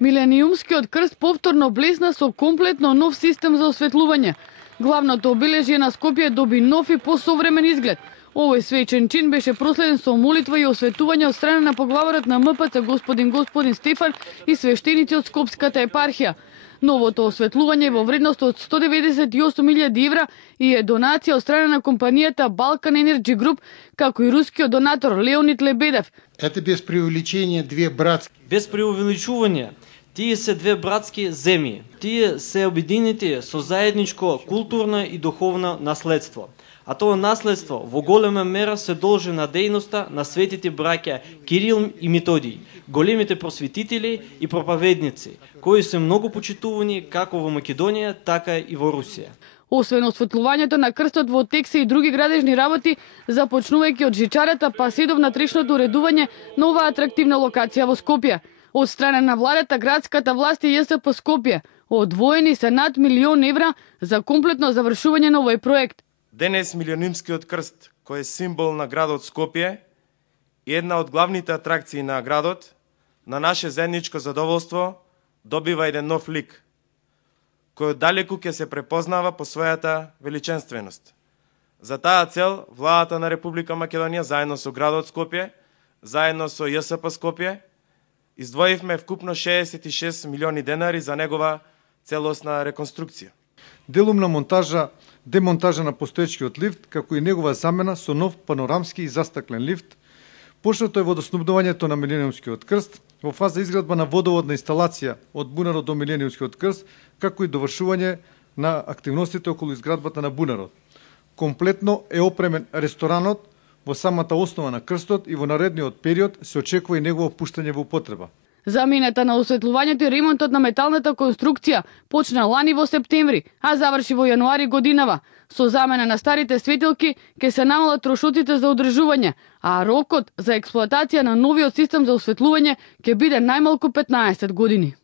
Милениумскиот крст повторно блесна со комплетно нов систем за осветлување. Главното обележје на Скопје доби нов и посовремен изглед. Овој свечен чин беше проследен со молитва и осветување од страна на поглаварот на МПЦ господин Стефан и свештеници од Скопската епархија. Новото осветлување во вредност од 198.000 евра и е донација од страна на компанијата Balkan Energy Group, како и рускиот донатор Леонид Лебедев. Это без преувеличения две братски. Без преувеличување. Тие се две братски земји. Тие се обединети со заедничко културно и духовно наследство. А тоа наследство во голема мера се должи на дејноста на светите браќа Кирил и Методиј, големите просветители и проповедници, кои се многу почитувани како во Македонија, така и во Русија. Освен осветлувањето на крстот во тек се и други градежни работи, започнувајќи од жичарата па се до внатрешното уредување на оваа атрактивна локација во Скопје. Од страна на владата, градската власт и ЈСП Скопје одвоени се над 1 милион евра за комплетно завршување на овој проект. Денес Милениумскиот крст, кој е символ на градот Скопје и една од главните атракции на градот, на наше заедничко задоволство, добива еден нов лик, кој оддалеку ќе се препознава по својата величенственост. За таа цел, владата на Република Македонија, заедно со градот Скопје, заедно со ЈСП Скопје, издвоивме вкупно 66 милиони денари за негова целосна реконструкција. Делумна демонтажа на постоечкиот лифт, како и негова замена со нов панорамски и застаклен лифт. Почнато е водоснабдувањето на Милениумскиот крст, во фаза изградба на водоводна инсталација од бунарот до Милениумскиот крст, како и довршување на активностите околу изградбата на бунарот. Комплетно е опремен ресторанот во самата основа на крстот и во наредниот период се очекува и негово пуштање во употреба. Замената на осветлувањето и ремонтот на металната конструкција почна лани во септември, а заврши во јануари годинава. Со замена на старите светилки ќе се намалат трошоците за одржување, а рокот за експлоатација на новиот систем за осветлување ќе биде најмалку 15 години.